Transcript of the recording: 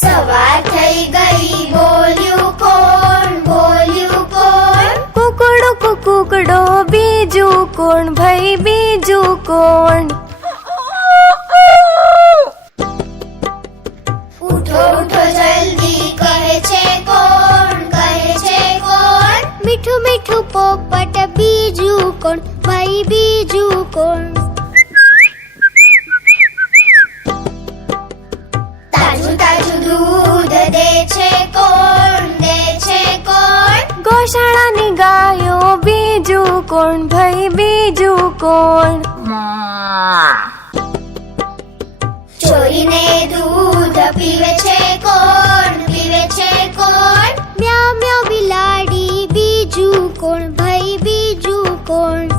સવાર થઈ ગઈ, બોલ્યું કોણ, બોલ્યું કોણ? કુકડો કુકડો, બીજું કોણ ભાઈ, બીજું કોણ? ઉઠો ઉઠો જલ્દી, કહે છે કોણ, કહે છે કોણ? મીઠું મીઠું પોપટ, બીજું કોણ ભાઈ, બીજું કોણ? તાજું તાજું દૂધ દે છે કોણ, દે છે કોણ? ગૌશાળાની ગાયો, બીજું કોણ ભાઈ, બીજું કોણ? ચોરીને દૂધ પીવે છે કોણ, પીવે છે કોણ? મ્યાઉ મ્યાઉ બિલાડી, બીજું કોણ ભાઈ, બીજું કોણ?